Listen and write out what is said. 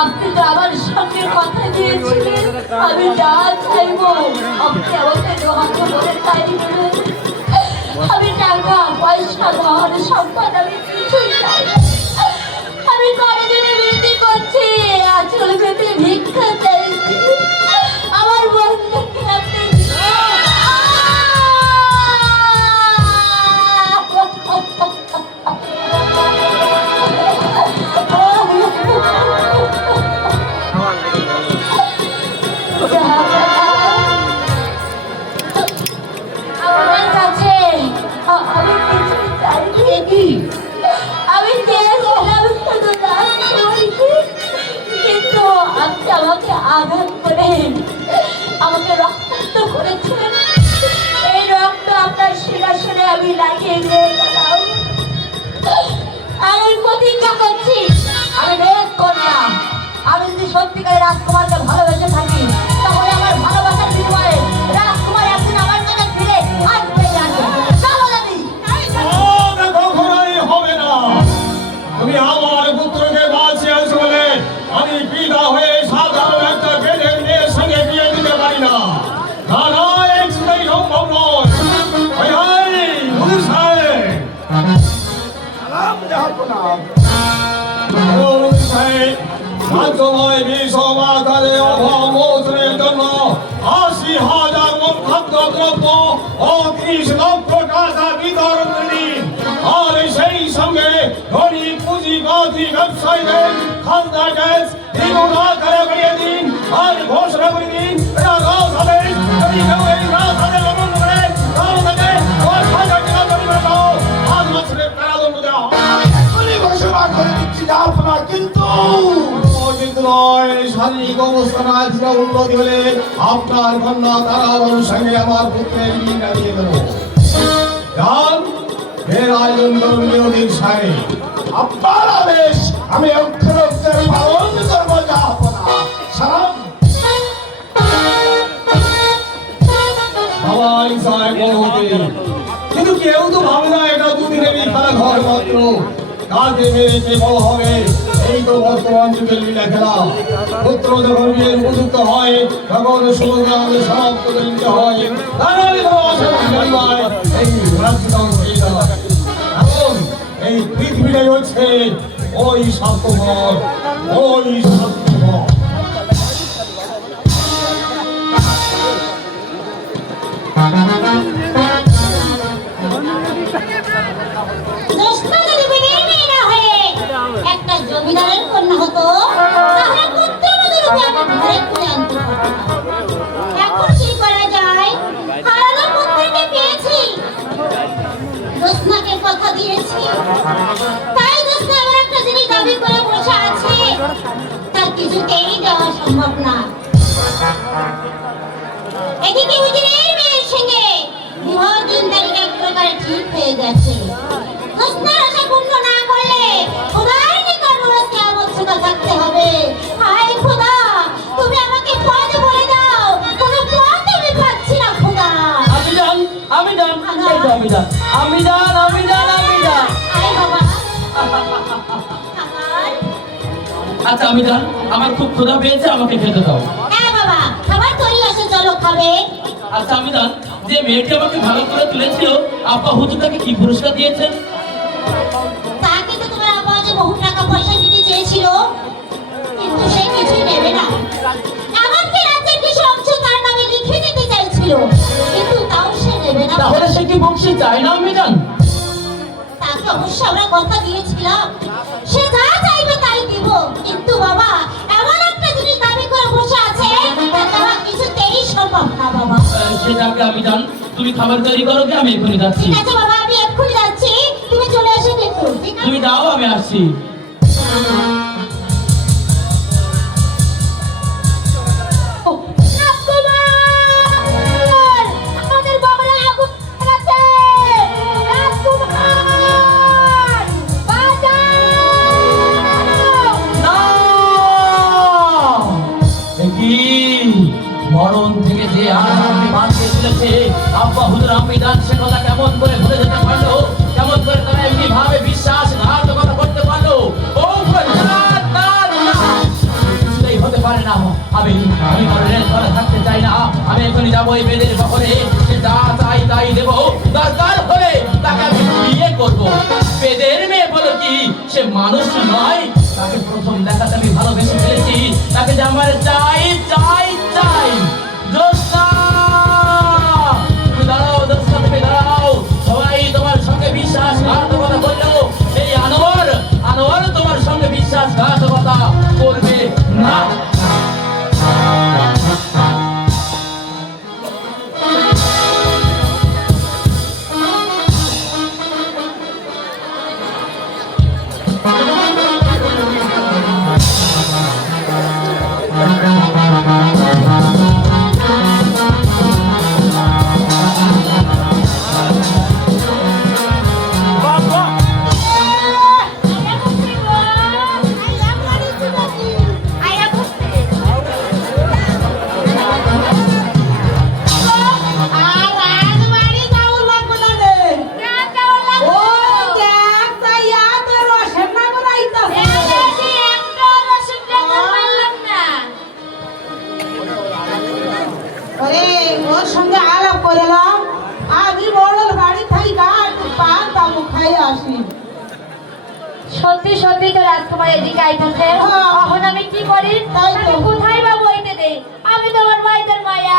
আপনি তো আমার সঙ্গে কথা দিয়েছিলেন, আমি যা চাইবো আপনি আমাকে দোহাতে বলে তাই দেবেন। আমি টাকা পয়সা ধন সম্পদ আমি কিছুই চাই না। আমি কলেজে বৃদ্ধি করছি, আসলে পেতে ভিক্ষা চাইছি। আমার বন্ধুকে আপনি আমি চেয়েছিলাম শুধু কিন্তু আপনি আমাকে আঘাত করেন, আমাকে রক্তাক্ত করেছিলেন। এই রক্ত আপনার শিরাশনে আমি লাগিয়ে দিয়ে গেলাম। আমি প্রতিজ্ঞা করছি আমি রেপ কন্যা। আমি যদি সত্যিকারের রাজকুমারকে ভালোবেসে থাকি তাহলে আমার ভালোবাসার বিনিময়ে রাজকুমার একদিন আমার কাছে ফিরে আসবে। হবে না, তুমি আমার পুত্রকে বাঁচিয়েছ বলে আমি পিতা হয়ে সাধারণ একটা বেদের মেয়ের সঙ্গে বিয়ে দিতে পারি না। না না, এই কিছুই সম্ভব নয়। রাজ্যময় বিষম আকারে অভাবমোচনের জন্য ৮০,০০০ মণ খাদ্যদ্রব্য ও ৩০ লক্ষ টাকা বিতরণ দিন। আর সেই সঙ্গে ধনী পুঁজিবাদী ব্যবসায়ীদের খাজনা ট্যাক্স দ্বিগুণ আকারে বাড়িয়ে দিন। আর ঘোষণা করে দিন রাজআদেশ, যদি কেউ এই রাজআদেশ অমান্য করে তাহলে তাকে ১০,০০০ টাকা জরিমানা দাও, ৫ বছরের কারাদণ্ড দেওয়া হবে। ঘোষণা করে দিচ্ছি আপনার কিন্তু নয়, শারীরিক অবস্থা আজকে উন্নতি হলে আপনার কন্যা তারাবরণ সঙ্গে আমার পুত্রের বিয়ে দিয়ে দেব। এর আয়োজন করুন বিরোধীর সাহে। আপনার আদেশ আমি অক্ষর অক্ষর পালন করবো। যা আপনার সালাম। সবাই চায় বড় হতে, কিন্তু কেউ তো ভাবে না এটা দুদিনেরই খেলা ঘর মাত্র। কাকে মেরে কে বড় হবে এই তো বর্তমান যুগের লীলা খেলা। পুত্র যখন বিয়ের উপযুক্ত হয় তখন সমুদ্র আমাদের সমাপ্ত করে নিতে হয়। এই এখন এই পৃথিবীটাই হচ্ছে ওই স্বার্থপর, ওই স্বার্থপর। একটা জমিদারের কন্যা হতো তাহলে পুত্রবধূ রূপে আমি ঘরে তুলে আনতে পারতাম। এখন কি করা যায়? হারানো পুত্রকে পেয়েছি, জ্যোৎস্নাকে কথা দিয়েছি, তাই জ্যোৎস্না এমন একটা জিনিস দাবি করে বসে আছে তার কিছুতেই দেওয়া সম্ভব না। এদিকে উজিরের মেয়ের সঙ্গে বিবাহ দিন তারিখ এক প্রকারে ঠিক হয়ে গেছে। জ্যোৎস্নার আশা পূর্ণ না করলে খোদার নিকট রোজ কিয়ামত ছুটা থাকতে হবে। হায় খোদা, তুমি আমাকে পথ বলে দাও, কোনো পথ আমি পাচ্ছি না খোদা। আমি জান আরে বাবা আচ্ছা আমি জান, আমার খুব ক্ষুধা পেয়েছে, আমাকে খেতে দাও। হ্যাঁ বাবা, খাবার তৈরি আছে, চলো খাবে। আচ্ছা আমি জান, যে মেয়েটি আমাকে ভালো করে তুলেছিল আপা হুজুর তাকে কি পুরস্কার দিয়েছেন? তাকে তো তোমার আব্বা যে বহু টাকা পয়সা দিতে চেয়েছিল, কিন্তু সে কিছুই নেবে না। এমনকি রাজ্যের কিছু অংশ তার নামে লিখে দিতে চাইছিল, কিন্তু তাও সে নেবে না। তাহলে সে কি বংশী চায় না আমি জান? তাকে অবশ্য আমরা কথা দিয়েছিলাম সে যা চাইবে তাই দিব, কিন্তু বাবা এমন একটা জিনিস দাবি করে বসে আছে তা দেওয়া কিছুতেই সম্ভব না বাবা। সেটাকে আমি জান, তুমি খাবার তৈরি করো, কি আমি এখনই যাচ্ছি। ঠিক আছে বাবা, আমি এক্ষুনি যাচ্ছি, তুমি চলে এসে দেখো। তুমি যাও, আমি আসছি। আমাদের বলেছে আব্বা হুজুর আমি দান সে কথা কেমন করে ভুলে যেতে পারলো, কেমন করে তারা এমনি ভাবে বিশ্বাসঘাতকতা করতে পারলো? ও প্রহ্লাদ, না না, কিছুতেই হতে পারে না। আমি কারণের ঘরে থাকতে চাই না। আমি এখনই যাবো এই বেদের বহরে, সে যা চাই তাই দেবো, দরকার হলে তাকে আমি বিয়ে করবো। বেদের মেয়ে বলো কি সে মানুষ নয়? তাকে প্রথম দেখাতে আমি ভালোবেসে ফেলেছি, তাকে যে আমার চাই চাই চাই। জ্যোৎস্না, তুমি দাঁড়াও, জ্যোৎস্না তুমি দাঁড়াও। সবাই তোমার সঙ্গে বিশ্বাসঘাতকতা করলো, এই আনোয়ার তোমার সঙ্গে বিশ্বাসঘাতকতা করবে না। ওর সঙ্গে আলাপ করলাম, আমি বড় বাড়ি থাকি গাছ পান তাবু খাই আসি। সত্যি সত্যি তো রাজকুমার এদিকে আইতেছে। হ্যাঁ। এখন আমি কি করি? তাই তো। আমি কোথায় বা বইতে দেই? আমি তো আমার ভাইদের মায়া